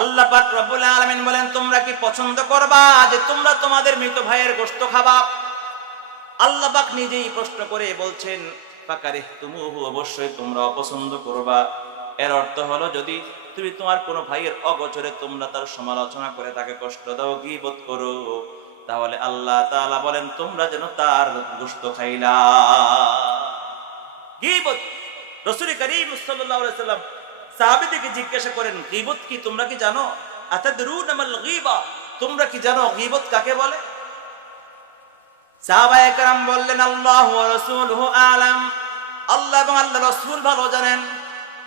আল্লাহ পাক রব্বুল আলামিন বলেন, তোমরা কি পছন্দ করবা যে তোমরা তোমাদের মৃত ভাইয়ের গোশত খাবা? আল্লাহ পাক নিজেই প্রশ্ন করে বলছেন পাকারে তুমি অবশ্যই তোমরা অপছন্দ করবা। এর অর্থ হলো, যদি তুমি তোমার কোনো ভাইয়ের অগোচরে তোমরা তার সমালোচনা করে তাকে কষ্ট দাও, গীবত করো, তাহলে আল্লাহ তাআলা বলেন, তোমরা যেন তার গোশত খাইলা। গীবত! রসুল করিম সাল্লাল্লাহু আলাইহি সাল্লাম সাহাবীদেরকে জিজ্ঞাসা করেন গীবত কি তোমরা কি জানো আতাদরুন মাল গীবা তোমরা কি জানো গীবত কাকে বলে সাহাবা একরাম বললেন আল্লাহ ওয়া রাসূলুহু আলাম আল্লাহ এবং আল্লাহ রাসূল ভালো জানেন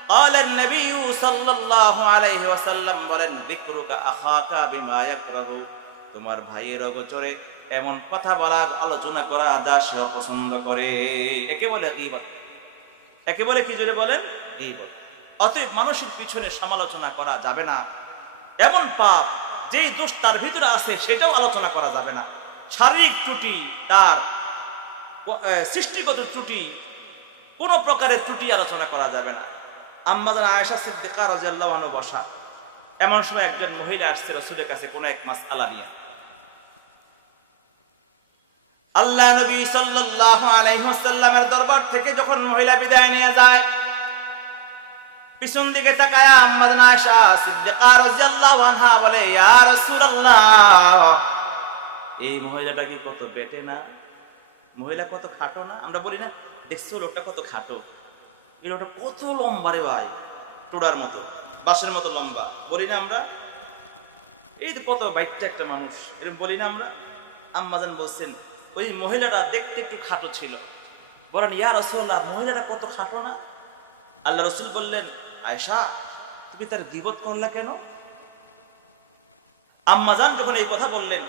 قال النبي صلى الله عليه وسلم বলেন বিকরুকা আখাকা বিমা ইয়াকরাহু তোমার ভাইয়ের অগোচরে এমন কথা বলা আলোচনা করা যা সে পছন্দ করে একে বলে গীবত একে বলে কি জোরে বলেন গীবত অতএব মানুষের পিছনে সমালোচনা করা যাবে না। এমন পাপ যেই দোষ তার ভিতরে আছে, সেটাও আলোচনা করা যাবে না। শারীরিক ত্রুটি তার সৃষ্টিগত ত্রুটি, কোনো প্রকারের ত্রুটি আলোচনা করা যাবে না। আম্মাদান আয়েশা সিদ্দিকা রাদিয়াল্লাহু আনহু বসা। এমন সময় একজন মহিলা আসছে রসুলের কাছে কোনো এক মাস আলা নিয়ে। আল্লাহ নবী সাল্লাল্লাহু আলাইহি ওয়াসাল্লামের দরবার থেকে যখন মহিলা বিদায় নিয়ে যায় পিছন দিকে তাকায়া আম্মাদান আয়েশা সিদ্দিকা রাদিয়াল্লাহু আনহা বলে, ইয়া রাসূলুল্লাহ, এই মহিলাটা কি কত বেটে না? মহিলা কত খাটো না? আমরা বলি না, দেখছ, লোকটা কত খাটো। এই লোকটা কত লম্বা রে ভাই, টোড়ার মতো বাসের মতো লম্বা। বলি না আমরা, এই তো কত বাইকটা একটা মানুষ। এরকম বলি না আমরা। আম্মাজান বলছেন, ওই মহিলাটা দেখতে একটু খাটো ছিল। বলেন, ইয়া রসুল্লাহ মহিলাটা কত খাটো না? আল্লাহ রসুল বললেন আয়সা তুমি তার গিবত করলা কেন? আম্মাজান যখন এই কথা বললেন,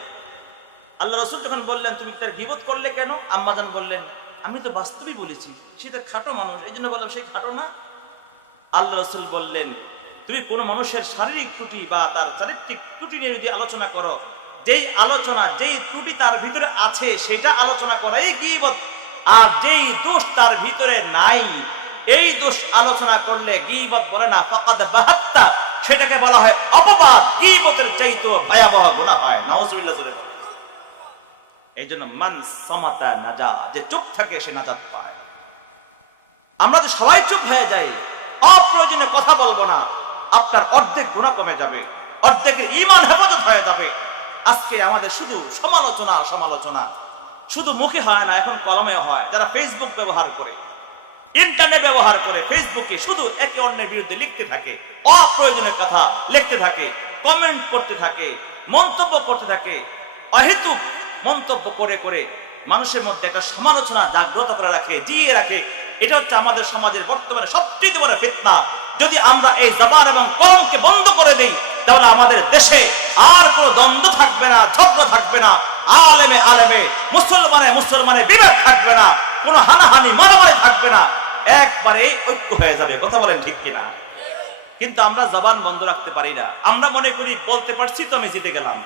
আল্লাহ রসুল যখন বললেন, তুমি তার গিবত করলে কেন? আম্মাজান বললেন, আমি তো বাস্তবই বলেছি, সে তার খাটো মানুষ। এই জন্য বললাম, সেই খাটো না। আল্লাহ রসুল বললেন, তুমি কোনো মানুষের শারীরিক ত্রুটি বা তার চারিত্রিক ত্রুটি নিয়ে যদি আলোচনা করো, যেই আলোচনা, যেই ত্রুটি তার ভিতরে আছে, সেটা আলোচনা করাই গিবত। আর যেই দোষ তার ভিতরে নাই এই দোষ আলোচনা করলে গিবত বলে না, ফাকাদ বাহাত্তা। সেটাকে বলা হয় অপবাদ। গিবতের চাইতো ভয়াবহ গুণা হয়। নাউজুবিল্লাহ জোরে বলে এই জন্য মান সমাতা নাজা, যে চুপ থাকে সে নাজাত পায়। আমরা তো সবাই চুপ হয়ে যাই অপ্রয়োজনে কথা বলব না। আপনার অর্ধেক গুণা কমে যাবে, অর্ধেকের ইমান হেফাজত হয়ে যাবে। আজকে আমাদের শুধু সমালোচনা সমালোচনা। শুধু মুখে হয় না, এখন কলমে হয়। যারা ফেসবুক ব্যবহার করে ইন্টারনেট ব্যবহার করে ফেসবুকে শুধু একে অন্যের বিরুদ্ধে লিখতে থাকে, অপ্রয়োজনীয় কথা লিখতে থাকে কমেন্ট করতে থাকে, মন্তব্য করতে থাকে, অহেতুক মন্তব্য করে করে মানুষের মধ্যে একটা সমালোচনা, জাগ্রত করে রাখে, জিয়ে রাখে। এটা হচ্ছে আমাদের সমাজের বর্তমানে সবচেয়ে বড় ফিতনা। যদি আমরা এই জবান এবং কলমকে বন্ধ করে দেই, তাহলে আমাদের দেশে আর কোনো দ্বন্দ্ব থাকবে না, ঝগড়া থাকবে না, আলেমে আলেমে, মুসলমানে মুসলমানে বিভেদ থাকবে না, কোনো হানাহানি, মারামারি থাকবে না। একবারে ঐক্য হয়ে যাবে, কথা বলেন ঠিক কিনা? কিন্তু আমরা জবান বন্ধ রাখতে পারি না। আমরা মনে করি, বলতে পারছি তো আমি জিতে গেলাম।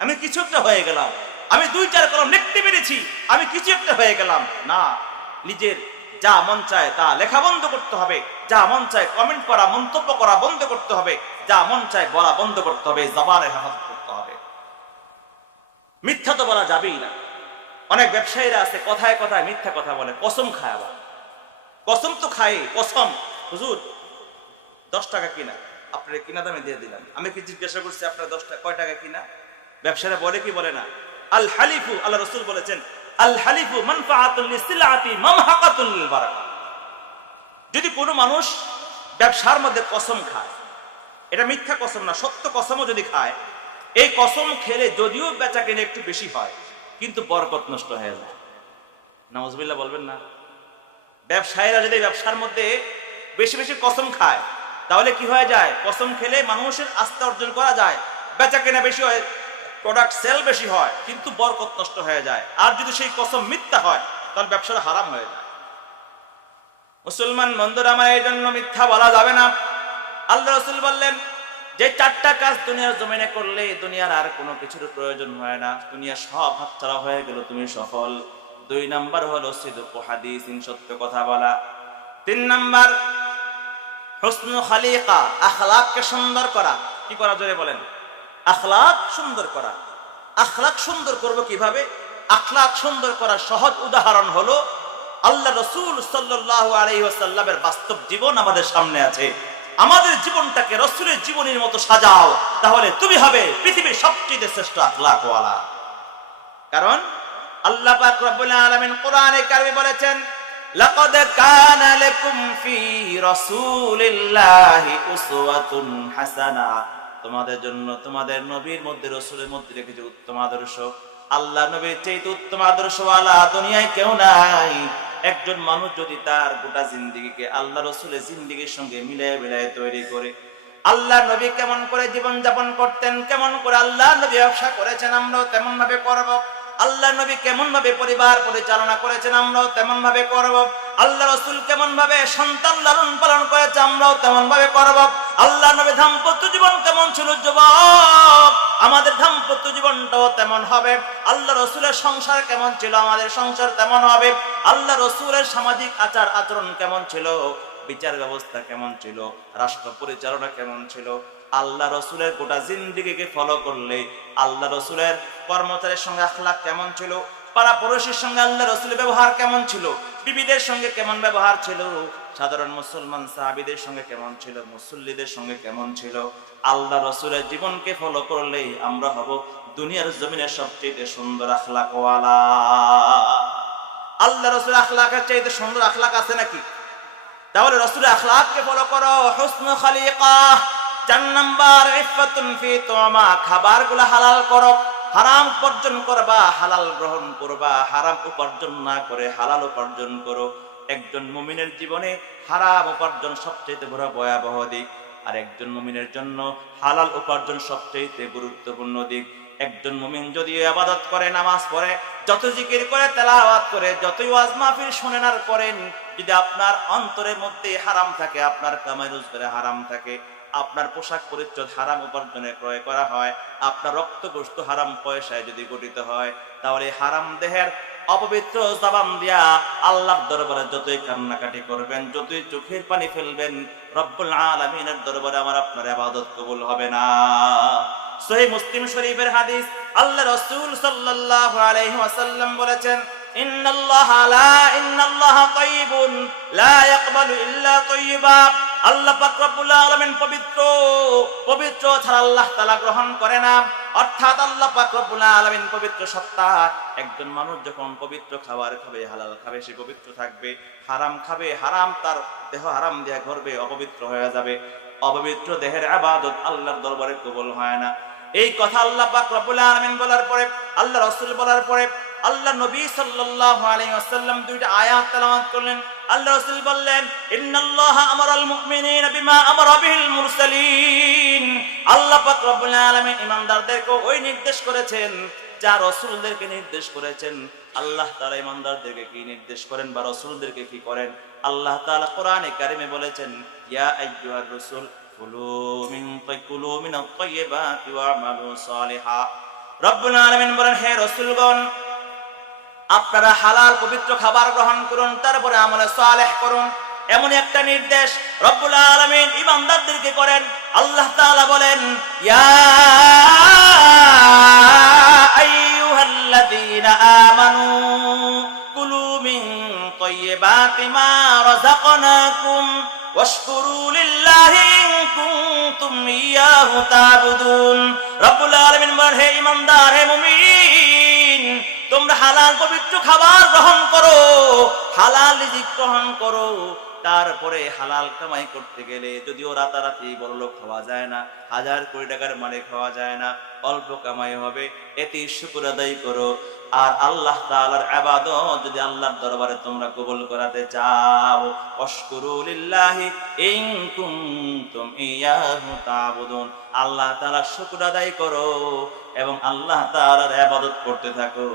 আমি কিছু একটা হয়ে গেলাম। আমি দুই চার কলম লিখতে পেরেছি, আমি কিছু একটা হয়ে গেলাম। না, নিজের যা মন চায় তা লেখা বন্ধ করতে হবে, যা মন চায় কমেন্ট করা, মন্তব্য করা বন্ধ করতে হবে, যা মন চায় বলা বন্ধ করতে হবে জবানের হেফাজত করতে হবে। মিথ্যা তো বলা যাবেই না। অনেক ব্যবসায়ীরা আছে, কথায় কথায় মিথ্যা কথা বলে, কসম খায় আবার। কসম তো খায় কসম। হুজুর, দশ টাকা কিনা? আপনার কিনা দামে দিয়ে দিলাম। আমি কি জিজ্ঞাসা করছি, আপনার দশ টাকা, কয় টাকা কিনা? ব্যবসারা বলে কি বলে না? আল হালিফু, আল্লাহ রসুল বলেছেন, আল হালিফু যদি কোনো মানুষ ব্যবসার মধ্যে কসম খায়, এটা মিথ্যা কসম না, সত্য কসমও যদি খায়, এই কসম খেলে যদিও বেচা কেনে একটু বেশি হয়, কিন্তু বরকত নষ্ট হয়ে যায়। নওয়াজবিল্লাহ বলবেন না? ব্যবসায়ীরা যদি ব্যবসার মধ্যে বেশি বেশি কসম খায়, তাহলে কি হয়ে যায়? কসম খেলে মানুষের আস্থা অর্জন করা যায়। বেচা কেনা বেশি হয় প্রোডাক্ট সেল বেশি হয়, কিন্তু বরকত নষ্ট হয়ে যায়। আর যদি সেই কসম মিথ্যা হয়, তাহলে ব্যবসাটা হারাম হয়ে যায়। মুসলমান বন্ধুরা, আমার এই জন্য মিথ্যা বলা যাবে না। আল্লাহ রসুল বললেন, যে চারটা কাজ দুনিয়ার জমিনে করলে দুনিয়ার আর কোনো কিছুর প্রয়োজন হয় না। দুনিয়া সব হাতছাড়া হয়ে গেল, তুমি সফল। দুই নাম্বার হলো সিদুক হাদিস সত্য কথা বলা। তিন নাম্বার, হুসনু খালিকা, আখলাককে সুন্দর করা। কি করা জোরে বলেন? আখলাক সুন্দর করা। আখলাক সুন্দর করব কীভাবে? আখলাক সুন্দর করার সহজ উদাহরণ হলো, আল্লাহ রসুল সাল্লাহ আলহিহাসাল্লামের বাস্তব জীবন আমাদের সামনে আছে। আমাদের জীবনটাকে রসুলের জীবনের মতো সাজাও, তাহলে তুমি হবে পৃথিবীর সবচেয়ে শ্রেষ্ঠ আখলাকওয়ালা। কারণ আল্লাহ পাক রব্বুল আলামিন কোরআনে কারিমে বলেছেন, লাকাদ কানা লাকুম ফি রাসূলিল্লাহি উসওয়াতুন হাসানা। তোমাদের জন্য, তোমাদের নবীর মধ্যে, রাসূলের মধ্যে রেখেছে উত্তম আদর্শ, আল্লাহ নবীর চাইতে উত্তম আদর্শওয়ালা দুনিয়ায় কেউ নাই। একজন মানুষ যদি তার গোটা জিন্দেগিকে আল্লাহ রসুলের জিন্দেগির সঙ্গে মিলিয়ে মিলিয়ে তৈরি করে, আল্লাহ নবী কেমন করে জীবন যাপন করতেন, কেমন করে আল্লাহ নবী ব্যবসা করেছেন, আমরাও তেমন ভাবে করব। আল্লাহ নবী কেমন ভাবে পরিবার পরিচালনা করেছেন আমরাও তেমন ভাবে করব। আল্লাহ রসুল কেমন ভাবে সন্তান লালন পালন করেছে আমরাও তেমন ভাবে করব। আল্লাহ নবী দাম্পত্য জীবন কেমন ছিল যুবক? আমাদের দাম্পত্য জীবনটাও তেমন হবে। আল্লাহ রসুলের সংসার কেমন ছিল? আমাদের সংসার তেমন হবে। আল্লাহ রসুলের সামাজিক আচার আচরণ কেমন ছিল? বিচার ব্যবস্থা কেমন ছিল? রাষ্ট্র পরিচালনা কেমন ছিল? আল্লাহ রসুলের গোটা জিন্দিগিকে ফলো করলে, আল্লাহ রসুলের কর্মচারীর সঙ্গে আখলাক কেমন ছিল? পাড়া পড়োশির সঙ্গে আল্লাহ রসুলের ব্যবহার কেমন ছিল? বিবিদের সঙ্গে কেমন ব্যবহার ছিল? সাধারণ মুসলমান সাহাবিদের সঙ্গে কেমন ছিল? মুসল্লিদের সঙ্গে কেমন ছিল? আল্লাহ রসুলের জীবনকে ফলো করলেই আমরা হব দুনিয়ার জমিনের সবচেয়ে সুন্দর আখলা আখলাকওয়ালা। আল্লাহ রসুল আখলাকের চাইতে সুন্দর আখলাক আছে নাকি? তাহলে রসুল আখলাককে ফলো করো, হুসনু খালিকা। চার নাম্বার ইফাতুন ফি তোমা খাবারগুলো হালাল করো, হারাম উপার্জন করবা, হালাল গ্রহণ করবা, হারাম উপার্জন না করে হালাল উপার্জন করো। একজন মুমিনের জীবনে হারাম উপার্জন সবচেয়ে বড় ভয়াবহ দিক, আর একজন মুমিনের জন্য হালাল উপার্জন সবচেয়ে গুরুত্বপূর্ণ দিক। একজন মুমিন যদি আবাদত করে, নামাজ পড়ে, যত জিকির করে, তেলাওয়াত করে, যতই ওয়াজ মাহফিল শোনেন আর করেন, যদি আপনার অন্তরের মধ্যে হারাম থাকে, আপনার কামাই রোজগারে হারাম থাকে আপনার পোশাক পরিচ্ছদ হারাম উপার্জনে ক্রয় করা হয়, আপনার রক্ত গোস্ত হারাম পয়সায় যদি গঠিত হয়, তাহলে হারাম দেহের অপবিত্র জবান দিয়া আল্লাহর দরবারে যতই কান্নাকাটি করবেন, যতই চোখের পানি ফেলবেন, রব্বুল আলামিনের দরবারে আমার আপনার আবাদত কবুল হবে না। সহি মুসলিম শরীফের হাদিস আল্লাহ রসুল আলাইহি ওয়াসাল্লাম বলেছেন, ইন্নাল্লাহ লা ইন্নাল্লাহ তাইয়িবুন, লা ইয়াকবালু ইল্লা তাইয়িবা। আল্লাহ পাক রব্বুল আলামিন পবিত্র পবিত্র ছাড়া আল্লাহ তাআলা গ্রহণ করে না। অর্থাৎ আল্লাহ পাক আলামিন পবিত্র সত্তা। একজন মানুষ যখন পবিত্র খাবার খাবে, হালাল খাবে, সে পবিত্র থাকবে। হারাম খাবে, হারাম তার দেহ হারাম দিয়া ঘরবে, অপবিত্র হয়ে যাবে। অপবিত্র দেহের আবাদত আল্লাহর দরবারে কবুল হয় না। এই কথা আল্লাহ পাক আলামিন বলার পরে, আল্লাহ রাসূল বলার পরে আল্লাহ নবী সাল্লাল্লাহু আলাইহি ওয়াসাল্লাম দুইটা আয়াত তেলাওয়াত করলেন। আল্লাহ রাসূল বললেন, ইন্নাল্লাহা আমারাল মুমিনিনা বিমা আমারা বিহিল মুরসালিন। আল্লাহ পাক রব্বুল আলামিন ইমানদারদেরকে ওই নির্দেশ করেছেন, যা রাসূলদেরকে নির্দেশ করেছেন। আল্লাহ তাআলা ইমানদারদেরকে কি নির্দেশ করেন বা রাসূলদেরকে কি করেন? আল্লাহ তাআলা কোরআনে কারিমে বলেছেন, ইয়া আইয়ুহার রাসূল, কুলু মিন কুলু মিনাত তাইয়্যিবাতি ওয়া'মালু সালিহা। রব্বুল আলামিন বলেন, হে রাসূলগণ আপনারা হালাল পবিত্র খাবার গ্রহণ করুন, তারপরে আমলে সালেহ করুন। এমন একটা নির্দেশ রব্বুল আলামিন ইমানদারদেরকে করেন। আল্লাহ তাআলা বলেন, ইয়া আমানু মিন মা হে ইমানদার হে মুমিন তোমরা হালাল পবিত্র খাবার গ্রহণ করো, হালাল রিজিক গ্রহণ করো, তারপরে হালাল কামাই করতে গেলে যদিও রাতারাতি বড় লোক খাওয়া যায় না, হাজার কোটি টাকার মালিক খাওয়া যায় না, অল্প কামাই হবে এতে শুকুর আদায় করো। আর আল্লাহ তাআলার ইবাদত যদি আল্লাহর দরবারে তোমরা কবুল করাতে চাও অশকুরুলিল্লাহি ইন কুনতুম ইয়াহু তা'বুদুন আল্লাহ তাআলা শুকর আদায় করো এবং আল্লাহ তাআলার ইবাদত করতে থাকো।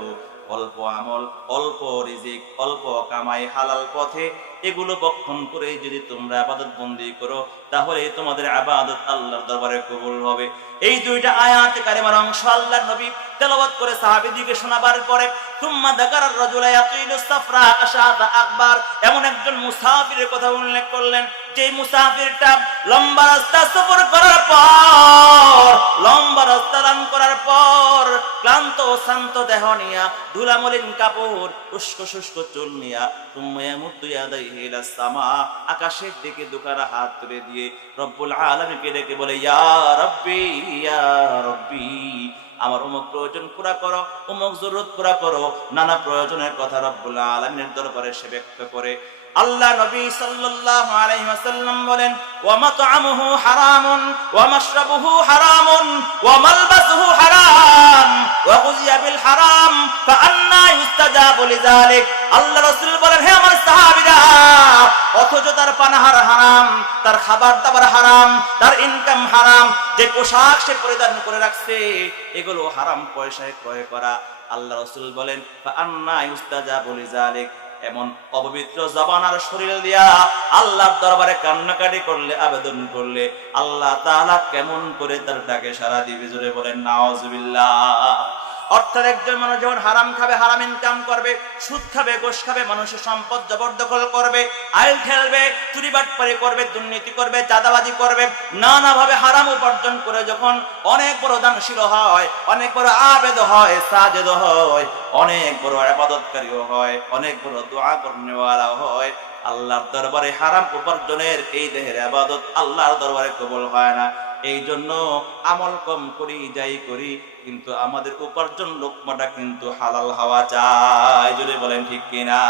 অল্প আমল, অল্প রিজিক, অল্প কামাই হালাল পথে এগুলো বক্ষণ করে যদি তোমরা আবাদত বন্দি করো, তাহলে তোমাদের আবাদত আল্লাহর দরবারে কবুল হবে। এই দুইটা আয়াত কারিমার অংশ আল্লাহর নবী তেলাওয়াত করে সাহাবীদিকে শোনাবার পরে তুম্মা দাকার রাজুলা ইয়াকিলু সাফরা আশাদা আকবার এমন একজন মুসাফিরের কথা উল্লেখ করলেন। যে মুসাফিরটা লম্বা রাস্তা সফর করার পর, লম্বা রাস্তা দান করার পর, ক্লান্ত ও শান্ত দেহ নিয়া, ধুলামলিন কাপড় উস্ক শুষ্ক চুল নিয়া আকাশের দিকে দুকারা হাত তুলে দিয়ে রব্বুল আলমীকে ডেকে বলে, ইয়া রব্বি ইয়া রব্বি, আমার অমুক প্রয়োজন পুরা করো অমুক জরুরত পুরা করো। নানা প্রয়োজনের কথা রব্বুল আলমিনের দরবারে সে ব্যক্ত করে। আল্লাহ নবী সাল্লাল্লাহু আলাইহি ওয়াসাল্লাম বলেন ওয়া মাতআমুহু হারামুন, ওয়া মাশরাবুহু হারামুন, ওয়া মালবাসুহু হারাম, ওয়া গুজিয়া বিল হারাম, ফাআন্না ইউস্তাজাবু লিযালিক। আল্লাহ রাসূল বলেন, হে আমার সাহাবীরা, অথচ তার পানাহার হারাম, তার খাবার দাবার হারাম, তার ইনকাম হারাম, যে পোশাক সে পরিধান করে রাখছে, এগুলো হারাম পয়সায় ক্রয় করা। আল্লাহ রসুল বলেন আন্না ইস্তাজা বলি জালিক এমন অপবিত্র জবান আর শরীর দিয়া আল্লাহর দরবারে কান্নাকাটি করলে, আবেদন করলে আল্লাহ তাআলা কেমন করে তার ডাকে সারা দিবে? জোরে বলেন নাউজুবিল্লাহ অর্থাৎ একজন মানুষ যখন হারাম খাবে, হারাম ইনকাম করবে, সুদ খাবে, গোশ খাবে, মানুষের সম্পদ জবরদখল করবে, আইল ঠেলবে, চুরি বাটপারি করবে, দুর্নীতি করবে, চাঁদাবাজি করবে, নানাভাবে হারাম উপার্জন করে যখন অনেক বড় দানশীল হয়, অনেক বড় আবেদ হয়, সাজেদ হয়, অনেক বড় আবাদতকারীও হয়, অনেক বড় দোয়া করনেওয়ালা হয়, আল্লাহর দরবারে হারাম উপার্জনের এই দেহের আবাদত আল্লাহর দরবারে কবল হয় না। এই জন্য আমল কম করি, যাই করি, কিন্তু আমাদের উপার্জন লোকমাটা কিন্তু হালাল হওয়া চাই। যদি বলেন ঠিক কিনা?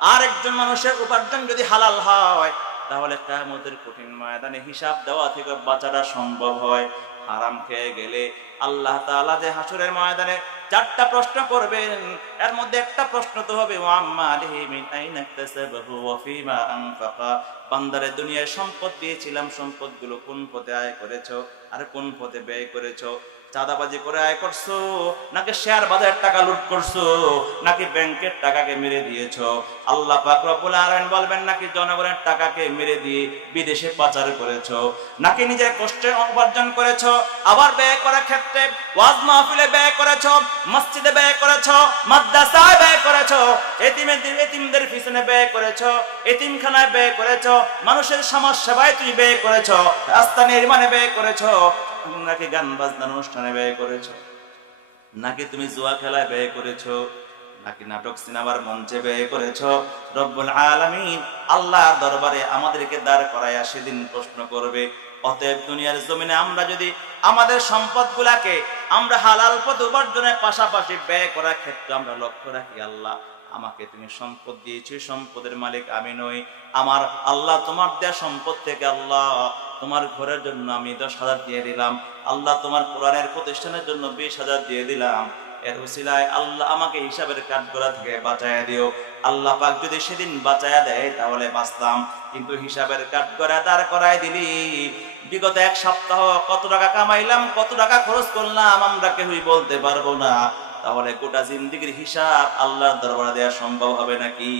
আর একজন মানুষের উপার্জন যদি হালাল হয়, তাহলে কেমতের কঠিন ময়দানে হিসাব দেওয়া থেকে বাঁচাটা সম্ভব হয়। হারাম খেয়ে গেলে আল্লাহ তাআলা যে হাসুরের ময়দানে চারটা প্রশ্ন করবেন, এর মধ্যে একটা প্রশ্ন তো হবে বান্দারে, দুনিয়ায় সম্পদ দিয়েছিলাম, সম্পদগুলো কোন পথে আয় করেছ? আর কোন পথে ব্যয় করেছ? চাঁদাবাজি করে আয় করছ? নাকি শেয়ার বাজারের টাকা লুট করছ? নাকি ব্যাংকের টাকাকে মেরে দিয়েছ? আল্লাহ পাক রব্বুল বলবেন, নাকি জনগণের টাকাকে মেরে দিয়ে বিদেশে পাচার করেছ? নাকি নিজের কষ্টে উপার্জন করেছ? আবার ব্যয় করার ক্ষেত্রে ওয়াজ মাহফিলে ব্যয় করেছ? মসজিদে ব্যয় করেছ? মাদ্রাসায় ব্যয় করেছ? এতিমের এতিমদের পিছনে ব্যয় করেছ? এতিমখানায় ব্যয় করেছ? মানুষের সমাজ সেবায় তুমি ব্যয় করেছ? রাস্তা নির্মাণে ব্যয় করেছ? নাকি গান বাজনার অনুষ্ঠানে ব্যয় করেছ। নাকি তুমি জুয়া খেলায় ব্যয় করেছ, নাকি নাটক সিনেমার মঞ্চে ব্যয় করেছ। রব্বুল আলামিন আল্লাহর দরবারে আমাদেরকে দাঁড় করাইয়া সেদিন প্রশ্ন করবে, অতএব দুনিয়ার জমিনে আমরা যদি আমাদের সম্পদগুলাকে আমরা হালাল পথ উপার্জনের পাশাপাশি ব্যয় করার ক্ষেত্রে আমরা লক্ষ্য রাখি, আল্লাহ, আমাকে তুমি সম্পদ দিয়েছি সম্পদের মালিক আমি নই। আমার আল্লাহ তোমার দেয়া সম্পদ থেকে আল্লাহ তোমার ঘরের জন্য আমি দশ হাজার দিয়ে দিলাম। আল্লাহ তোমার কোরআনের প্রতিষ্ঠানের জন্য বিশ হাজার দিয়ে দিলাম। এর উসিলায় আল্লাহ আমাকে হিসাবের কাঠগড়া থেকে বাঁচাইয়া দিও। আল্লাহ পাক যদি সেদিন বাঁচাইয়া দেয়, তাহলে বাঁচতাম। কিন্তু হিসাবের কাঠগড়া দাঁড় করাই দিলি। বিগত এক সপ্তাহ কত টাকা কামাইলাম, কত টাকা খরচ করলাম, আমরা কেউই বলতে পারব না। তাহলে গোটা জিন্দিগির হিসাব আল্লাহর দরবারে দেওয়া সম্ভব হবে নাকি?